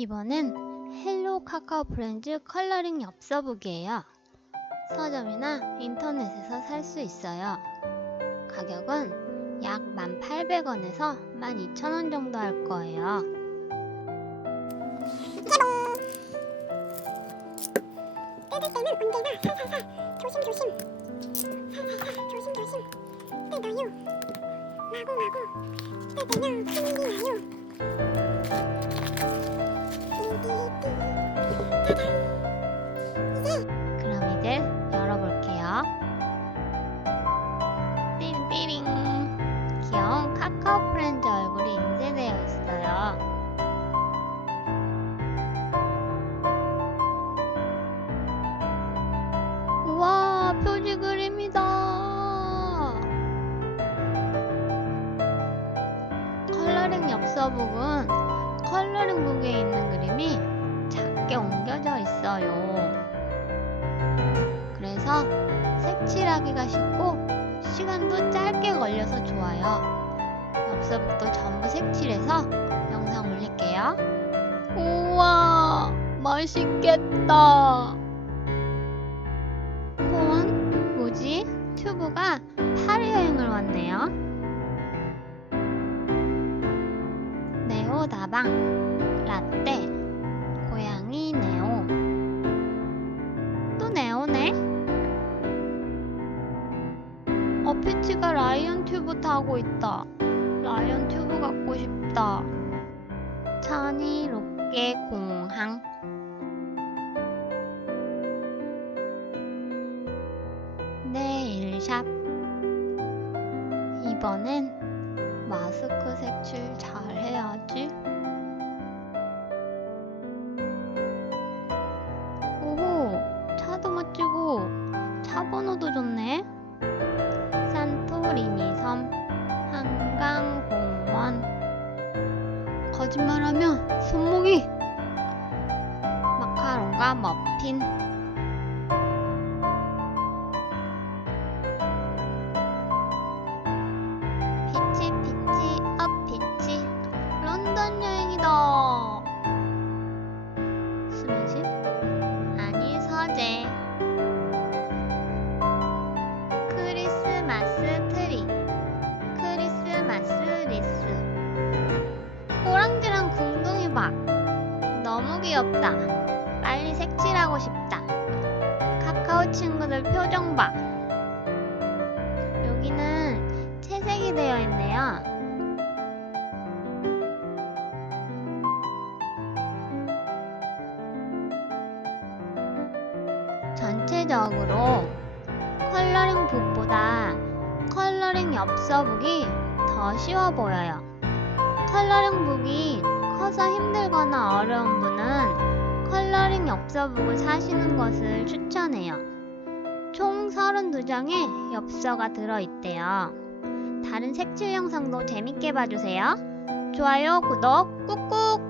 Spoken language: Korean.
이번엔 헬로 카카오 프렌즈 컬러링 엽서북이에요. 서점이나 인터넷에서 살 수 있어요. 가격은 약 1,800원에서 12,000원 정도 할 거예요. 뜯을 때는 언제나 살살살 조심조심 컬러링 엽서북은 컬러링 북에 있는 그림이 작게 옮겨져 있어요. 그래서 색칠하기가 쉽고 시간도 짧게 걸려서 좋아요. 엽서북도 전부 색칠해서 영상 올릴게요. 우와, 맛있겠다. 폰, 뭐지? 튜브가 파리 여행을 왔네요. 다방, 라떼, 고양이 네오. 또 네오네? 어, 피치가 라이언 튜브 타고 있다. 라이언 튜브 갖고 싶다. 천이 롯게 공항. 네일샵. 이번엔 마스크 색칠 잘 해야지. 차 번호도 좋네. 산토리니 섬 한강공원. 거짓말하면 손목이 마카롱과 머핀. 피치 피치 업 피치. 런던 여행 귀엽다. 빨리 색칠하고 싶다. 카카오 친구들 표정 봐. 여기는 채색이 되어 있네요. 전체적으로 컬러링 북보다 컬러링 엽서북이 더 쉬워 보여요. 컬러링 북이 커서 힘들거나 어려운 분은 컬러링 엽서북을 사시는 것을 추천해요. 총 32장의 엽서가 들어있대요. 다른 색칠 영상도 재밌게 봐주세요. 좋아요, 구독 꾹꾹!